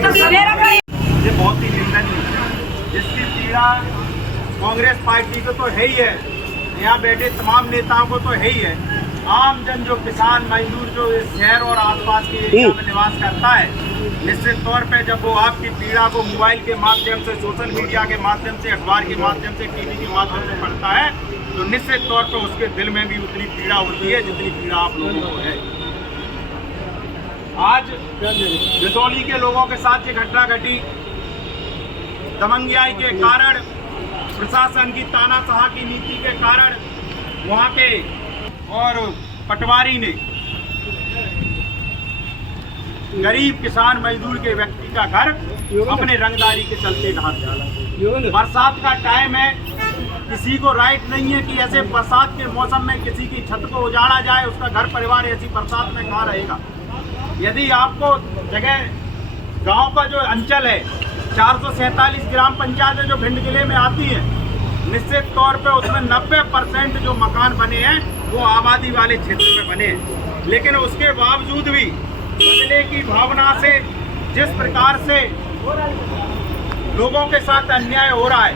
ये बहुत ही निंदनीय है, जिसकी पीड़ा कांग्रेस पार्टी को तो है ही है, यहाँ बैठे तमाम नेताओं को तो है ही है। आम जन जो किसान मजदूर जो इस शहर और आसपास के एरिया में निवास करता है, निश्चित तौर पे जब वो आपकी पीड़ा को मोबाइल के माध्यम से, सोशल मीडिया के माध्यम से, अखबार के माध्यम से, टीवी के माध्यम से पढ़ता है, तो निश्चित तौर पे उसके दिल में भी उतनी पीड़ा होती है जितनी पीड़ा आप लोगों को है। आज रिदौली के लोगों के साथ ये घटना घटी, दमंगियाई के कारण, प्रशासन की तानाशाह की नीति के कारण वहाँ के और पटवारी ने गरीब किसान मजदूर के व्यक्ति का घर अपने रंगदारी के चलते ढहा दिया। बरसात का टाइम है, किसी को राइट नहीं है कि ऐसे बरसात के मौसम में किसी की छत को उजाड़ा जाए, उसका घर परिवार ऐसी बरसात में कहाँ रहेगा। यदि आपको जगह गांव का जो अंचल है 447 ग्राम पंचायतें जो भिंड जिले में आती हैं, निश्चित तौर पे उसमें 90% जो मकान बने हैं वो आबादी वाले क्षेत्र में बने हैं। लेकिन उसके बावजूद भी बदले की भावना से जिस प्रकार से लोगों के साथ अन्याय हो रहा है,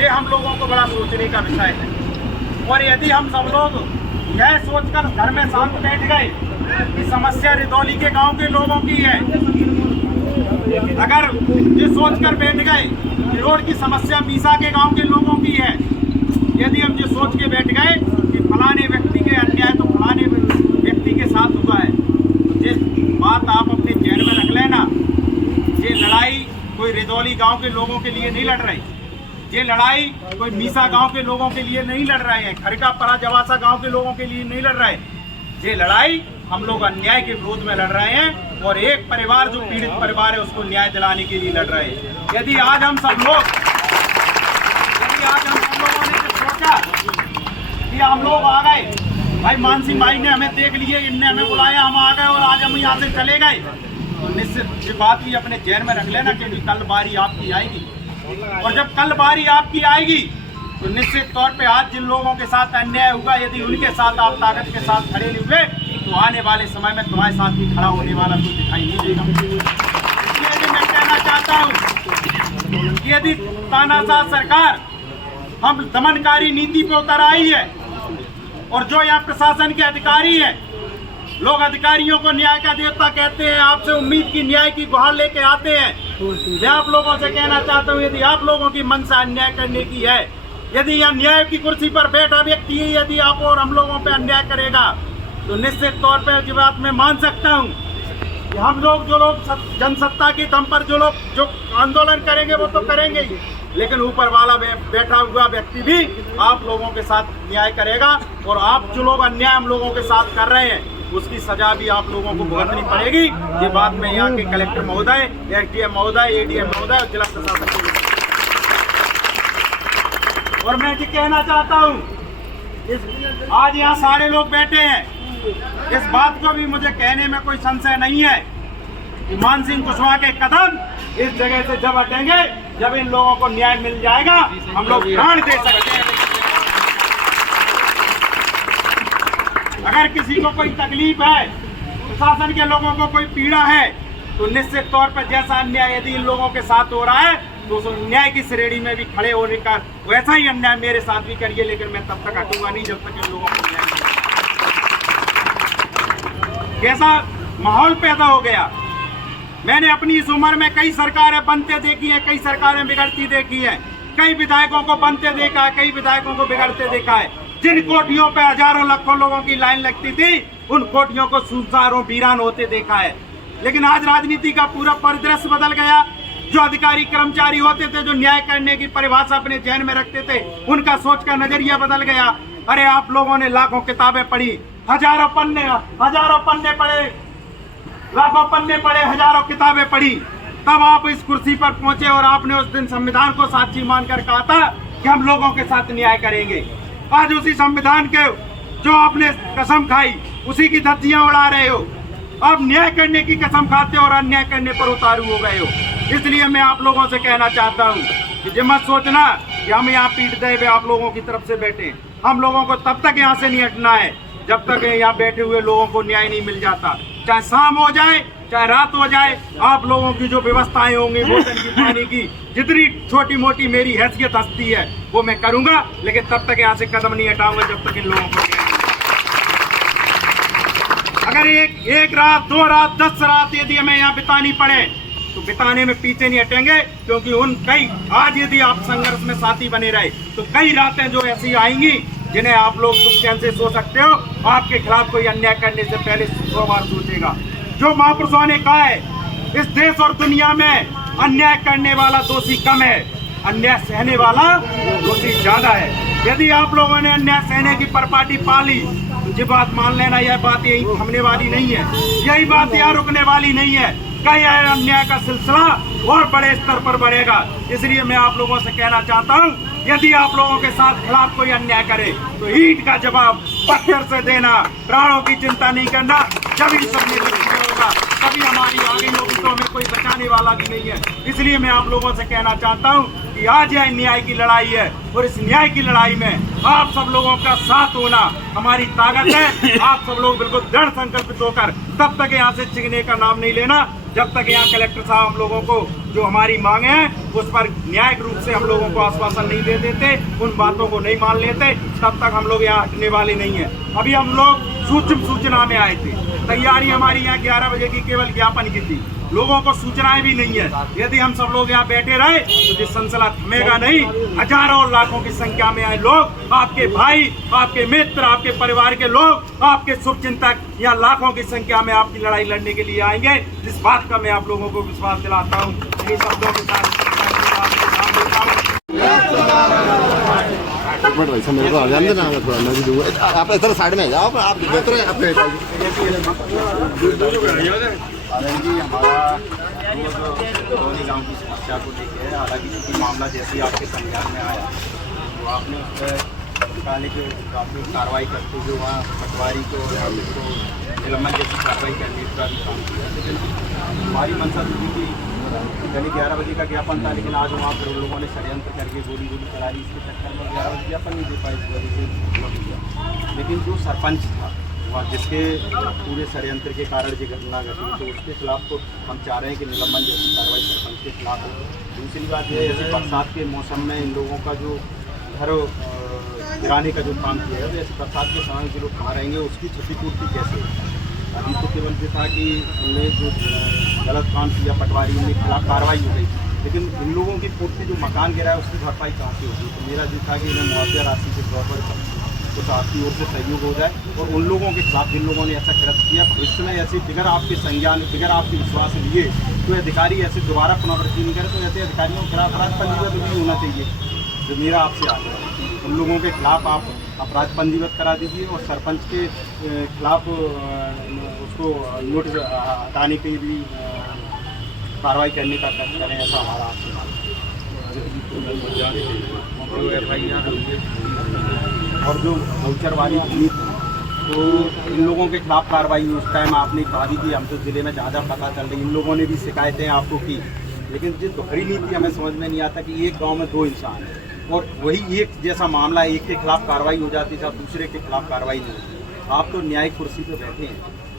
ये हम लोगों को बड़ा सोचने का विषय है। और यदि हम सब लोग यह सोचकर घर में शांत बैठ गए कि समस्या रिदौली के गांव के लोगों की है, अगर ये सोचकर बैठ गए कि रोड की समस्या मीसा के गांव के लोगों की है, यदि हम ये सोच के बैठ गए कि फलाने व्यक्ति के अन्याय तो फलाने व्यक्ति के साथ हुआ है, तो ये बात आप अपने जहन में रख लेना। ये लड़ाई कोई रिदौली गांव के लोगों के लिए नहीं लड़ रही, ये लड़ाई कोई मीसा गांव के लोगों के लिए नहीं लड़ रहे हैं, खरका परा जवासा गांव के लोगों के लिए नहीं लड़ रहे। ये लड़ाई हम लोग अन्याय के विरोध में लड़ रहे हैं और एक परिवार जो पीड़ित परिवार है उसको न्याय दिलाने के लिए लड़ रहे हैं। यदि आज हम सब लोगों ने सोचा कि हम लोग आ गए, भाई मानसी भाई ने हमें देख लिए, इनने हमें बुलाया, हम आ गए और आज हम यहाँ से चले गए, तो निश्चित ये बात भी अपने जहन में रख लेना क्योंकि कल बारी आपकी आएगी। और जब कल बारी आपकी आएगी तो निश्चित तौर पे आज जिन लोगों के साथ अन्याय होगा, यदि उनके साथ आप ताकत के साथ खड़े नहीं हुए तो आने वाले समय में तुम्हारे साथ भी खड़ा होने वाला कोई दिखाई नहीं देगा। इसलिए मैं कहना चाहता हूँ कि यदि तानाशाह सरकार हम दमनकारी नीति पे उतर आई है और जो यहाँ प्रशासन के अधिकारी हैं, लोग अधिकारियों को न्याय का देवता कहते हैं, आपसे उम्मीद की न्याय की गुहार लेके आते हैं, मैं आप लोगों से कहना चाहता हूँ यदि आप लोगों की मंशा अन्याय करने की है, यदि यह न्याय की कुर्सी पर बैठा व्यक्ति है, यदि आप और हम लोगों पे अन्याय करेगा तो निश्चित तौर पे ये बात मैं मान सकता हूँ कि हम लोग जो लोग जनसत्ता के दम पर जो आंदोलन करेंगे वो तो करेंगे ही, लेकिन ऊपर वाला बैठा हुआ व्यक्ति भी आप लोगों के साथ न्याय करेगा और आप जो लोग अन्याय हम लोगों के साथ कर रहे हैं उसकी सजा भी आप लोगों को भुगतनी पड़ेगी। ये बात मैं यहाँ के कलेक्टर महोदय, एसडीएम महोदय, एडीएम महोदय और जिला प्रशासन को और मैं ये कहना चाहता हूँ, आज यहाँ सारे लोग बैठे हैं, इस बात को भी मुझे कहने में कोई संशय नहीं है कि मान सिंह कुशवाहा के कदम इस जगह से जब हटेंगे, जब इन लोगों को न्याय मिल जाएगा, हम लोग प्राण दे सकते हैं। अगर किसी को कोई तकलीफ है, प्रशासन के लोगों को कोई पीड़ा है, तो निश्चित तौर पर जैसा अन्याय यदि इन लोगों के साथ हो रहा है तो उस न्याय की श्रेणी में भी खड़े होने का वैसा ही अन्याय मेरे साथ भी करिए, लेकिन मैं तब तक हटूंगा नहीं जब तक इन लोगों को न्याय नहीं। कैसा माहौल पैदा हो गया, मैंने अपनी इस उम्र में कई सरकारें बनते देखी हैं, कई सरकारें बिगड़ती देखी हैं, कई विधायकों को बनते देखा है, कई विधायकों को बिगड़ते देखा है। जिन कोठियों पे हजारों लाखों लोगों की लाइन लगती थी, उन कोठियों को सुनसारों वीरान होते देखा है। लेकिन आज राजनीति का पूरा परिदृश्य बदल गया। जो अधिकारी कर्मचारी होते थे, जो न्याय करने की परिभाषा अपने जहन में रखते थे, उनका सोच का नजरिया बदल गया। अरे आप लोगों ने लाखों किताबें पढ़ी, हजारों पन्ने पढ़े, लाखों पन्ने पढ़े, हजारों किताबें पढ़ी, तब आप इस कुर्सी पर पहुंचे और आपने उस दिन संविधान को साक्षी मानकर कहा था कि हम लोगों के साथ न्याय करेंगे। आज उसी संविधान के जो आपने कसम खाई उसी की धज्जियां उड़ा रहे हो। आप न्याय करने की कसम खाते हो और अन्याय करने पर उतारू हो गए हो। इसलिए मैं आप लोगों से कहना चाहता हूँ कि ये मत सोचना कि हम यहाँ पीठ दे हुए आप लोगों की तरफ से बैठे। हम लोगों को तब तक यहाँ से नहीं हटना है जब तक यहाँ बैठे हुए लोगों को न्याय नहीं मिल जाता। चाहे शाम हो जाए, चाहे रात हो जाए, आप लोगों की जो व्यवस्थाएं होंगी भोजन की, पानी की, जितनी छोटी मोटी मेरी हैसियत हस्ती है वो मैं करूंगा, लेकिन तब तक यहाँ से कदम नहीं हटाऊंगा जब तक इन लोगों को अगर एक रात, 2 रात, 10 रात यदि हमें यहाँ बितानी पड़े तो बिताने में पीछे नहीं हटेंगे, क्योंकि आज यदि आप संघर्ष में साथी बने रहे तो कई रातें जो ऐसी आएंगी जिन्हें आप लोग सुख चैन से सो सकते हो। आपके खिलाफ कोई अन्याय करने से पहले 100 बार सोचेगा। जो महापुरुषों ने कहा है, इस देश और दुनिया में अन्याय करने वाला दोषी कम है, अन्याय सहने वाला दोषी ज्यादा है। यदि आप लोगों ने अन्याय सहने की परपाटी पाली तो ये बात मान लेना, यह बात यही थमने वाली नहीं है, यही बात यहाँ रुकने वाली नहीं है। कई अन्याय का सिलसिला और बड़े स्तर पर बढ़ेगा। इसलिए मैं आप लोगों से कहना चाहता हूँ, यदि आप लोगों के साथ खिलाफ कोई अन्याय करे तो ईंट का जवाब पत्थर से देना, प्राणों की चिंता नहीं करना। जब इन सब होगा तभी हमारी आगे होगी, तो हमें कोई बचाने वाला भी नहीं है। इसलिए मैं आप लोगों से कहना चाहता हूँ कि आज यह न्याय की लड़ाई है और इस न्याय की लड़ाई में आप सब लोगों का साथ होना हमारी ताकत है। आप सब लोग बिल्कुल दृढ़ संकल्पित होकर तब तक यहाँ से चिकने का नाम नहीं लेना जब तक यहाँ कलेक्टर साहब हम लोगों को जो हमारी मांगे हैं उस पर न्यायिक रूप से हम लोगों को आश्वासन नहीं दे देते, उन बातों को नहीं मान लेते, तब तक हम लोग यहाँ हटने वाले नहीं है। अभी हम लोग सूक्ष्म सूचना में आए थे, तैयारी हमारी यहाँ 11 बजे की केवल ज्ञापन की थी, लोगों को सूचनाएं भी नहीं है। यदि हम सब लोग यहाँ बैठे रहे तो ये सिलसिला थमेगा नहीं। हजारों और लाखों की संख्या में आए लोग, आपके भाई, आपके मित्र, आपके परिवार के लोग, आपके शुभचिंतक यहाँ लाखों की संख्या में आपकी लड़ाई लड़ने के लिए आएंगे। इस बात का मैं आप लोगों को विश्वास दिलाता हूँ। इन शब्दों के साथ भाई सब मेरे को आ जाने देना, थोड़ा नदी दूर आप इधर साइड में जाओ, आप बेहतर है अपने हालांकि हमारा दोनों गांव की समस्या को लेकर है। हालांकि क्योंकि मामला जैसे ही आपके संज्ञान में आया तो आपने उस पर तात्कालिक काफ़ी कार्रवाई करते हुए वहाँ पटवारी को निलंबन जैसी कार्रवाई करने का भी काम किया। लेकिन हमारी मंशा थी कि पहले 11 बजे का ज्ञापन था, लेकिन आज वहाँ पर लोगों ने षड्यंत्र करके गोली चला दी। इसके चक्कर में 11 बजे ज्ञापन नहीं दे पाए, इस वजह से विलम्ब किया। लेकिन जो सरपंच था वहाँ, जिसके पूरे षड्यंत्र के कारण ये घटना घटी, तो उसके खिलाफ तो हम चाह रहे हैं कि निलंबन जैसी कार्रवाई सरपंच के खिलाफ हो। दूसरी बात यह है, जैसे बरसात के मौसम में इन लोगों का जो घर गिराने का जो काम किया है, जैसे बरसात के समय जो लोग कहाँ रहेंगे उसकी क्षतिपूर्ति कैसे हो। अभी तो केवल ये था कि उनने जो गलत काम किया पटवारी, उनके खिलाफ कार्रवाई हो गई, लेकिन इन लोगों की पूर्ति जो मकान गिरा है उसकी भरपाई कहाँ से होगी। तो मेरा जो था कि इन्हें मुआवजा राशि के तौर पर कुछ आपकी ओर से सहयोग हो जाए और उन लोगों के खिलाफ जिन लोगों ने ऐसा कृत्य किया भविष्य में ऐसे बिगड़ आपके संज्ञान, बिगड़ आपके विश्वास लिए तो अधिकारी ऐसे दोबारा पुनरावृत्ति नहीं करे, तो ऐसे अधिकारियों के खिलाफ अपराध पंजीबद्ध भी होना चाहिए। जो मेरा आपसे आग्रह है, उन लोगों के खिलाफ आप अपराध पंजीबद्ध करा दीजिए और सरपंच के खिलाफ उसको नोटिस हटाने की भी कार्रवाई करने का करें, ऐसा हमारा आपसे और जो वाउचर वाली भूमि तो इन लोगों के खिलाफ कार्रवाई उस टाइम आपने कहा दी कि हम तो ज़िले में जहाँ पता चल रही, इन लोगों ने भी शिकायतें आपको की, लेकिन जिस दोहरी नीति हमें समझ में नहीं आता कि एक गांव में 2 इंसान हैं और वही एक जैसा मामला एक के खिलाफ कार्रवाई हो जाती है, दूसरे के खिलाफ कार्रवाई नहीं होती। आप तो न्यायिक कुर्सी पर बैठे हैं,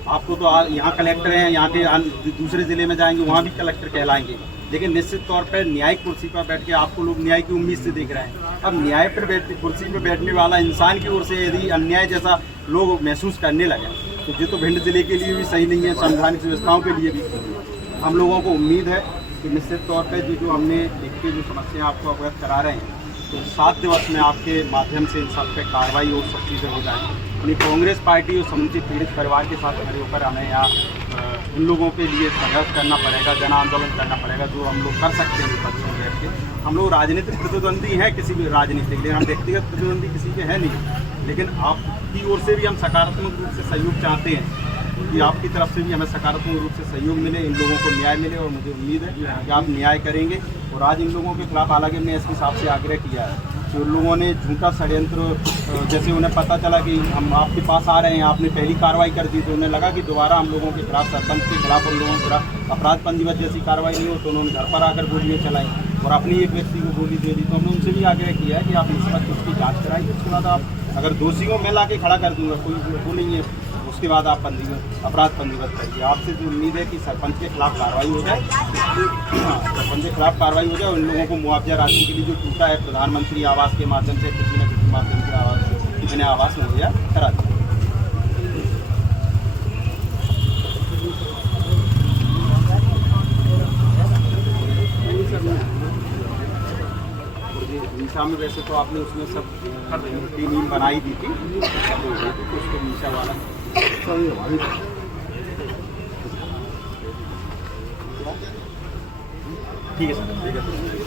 आपको तो यहाँ कलेक्टर हैं, यहाँ के दूसरे ज़िले में जाएंगे वहाँ भी कलेक्टर कहलाएंगे, लेकिन निश्चित तौर पर न्यायिक कुर्सी पर बैठ के आपको लोग न्याय की उम्मीद से देख रहे हैं। अब न्याय पर कुर्सी पर बैठने वाला इंसान की ओर से यदि अन्याय जैसा लोग महसूस करने लगे तो ये तो भिंड जिले के लिए भी सही नहीं है, संवैधानिक व्यवस्थाओं के लिए भी। हम लोगों को उम्मीद है कि निश्चित तौर पर जो हमने लिख के जो समस्या आपको अवगत करा रहे हैं तो 7 दिवस में आपके माध्यम से इन सब पर कार्रवाई और सब चीज़ें हो जाएंगी। अपनी कांग्रेस पार्टी और समुचित पीड़ित परिवार के साथ खड़े होकर हमें यहाँ इन लोगों के लिए संघर्ष करना पड़ेगा, जन आंदोलन करना पड़ेगा, जो हम लोग कर सकते हैं विपक्ष में बैठ के। हम लोग राजनीतिक प्रतिद्वंदी हैं किसी भी राजनीतिक, लेकिन हम व्यक्तिगत प्रतिद्वंदी किसी के हैं नहीं, लेकिन आपकी ओर से भी हम सकारात्मक रूप से सहयोग चाहते हैं कि आपकी तरफ से भी हमें सकारात्मक रूप से सहयोग मिले, इन लोगों को न्याय मिले और मुझे उम्मीद है कि आप न्याय करेंगे। और आज इन लोगों के खिलाफ हालांकि हमने एसपी साहब से आग्रह किया है कि उन लोगों ने झूठा षड्यंत्र, जैसे उन्हें पता चला कि हम आपके पास आ रहे हैं, आपने पहली कार्रवाई कर दी तो उन्हें लगा कि दोबारा हम लोगों के खिलाफ, सरपंच के खिलाफ उन लोगों के खिलाफ अपराध पंजीबद्ध जैसी कार्रवाई नहीं हो, तो उन्होंने घर पर आकर गोलियाँ चलाई और अपनी एक व्यक्ति को गोली दे दी। तो हमने उनसे भी आग्रह किया है कि आप निष्पक्ष उसकी जाँच कराइए, उसके बाद आप अगर दोषियों में ला के खड़ा कर दूँगा, कोई वो नहीं है, उसके बाद आप अपराध पंजीबद्ध करिए। आपसे जो उम्मीद है कि सरपंच के खिलाफ कार्रवाई हो जाए, सरपंच के खिलाफ कार्रवाई हो जाए और इन लोगों को मुआवजा राशि के लिए जो टूटा है प्रधानमंत्री आवास के माध्यम से किसी न किसी माध्यम से आवास इन्हें आवास मुहैया करा दिया। मीशा में वैसे तो आपने उसमें सब टीम बनाई दी थी, तो उसको मीशा वाला ठीक है सर, ठीक है।